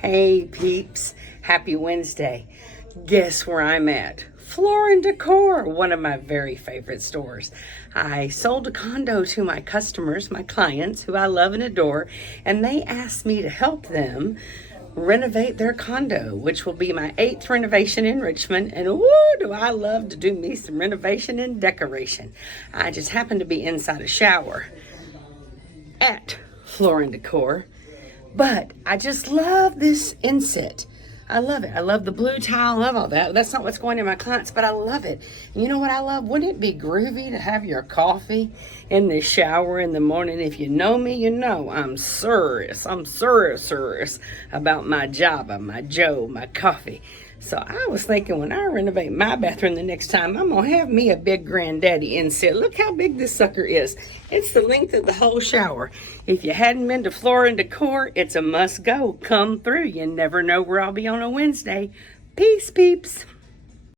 Hey peeps, happy Wednesday. Guess where I'm at? Floor and Decor, one of my very favorite stores. I sold a condo to my customers, my clients, who I love and adore, and they asked me to help them renovate their condo, which will be my 8th renovation in Richmond. And woo, do I love to do me some renovation and decoration. I just happened to be inside a shower at Floor and Decor. But I just love this inset. I love it. I love the blue tile. I love all that. That's not what's going in my clients, but I love it. And you know what I love? Wouldn't it be groovy to have your coffee in the shower in the morning? If you know me, you know I'm serious. I'm serious about my Java, my Joe, my coffee. So I was thinking when I renovate my bathroom the next time, I'm going to have me a big granddaddy inset. Look how big this sucker is. It's the length of the whole shower. If you hadn't been to Floor and Decor, it's a must go. Come through. You never know where I'll be on a Wednesday. Peace, peeps.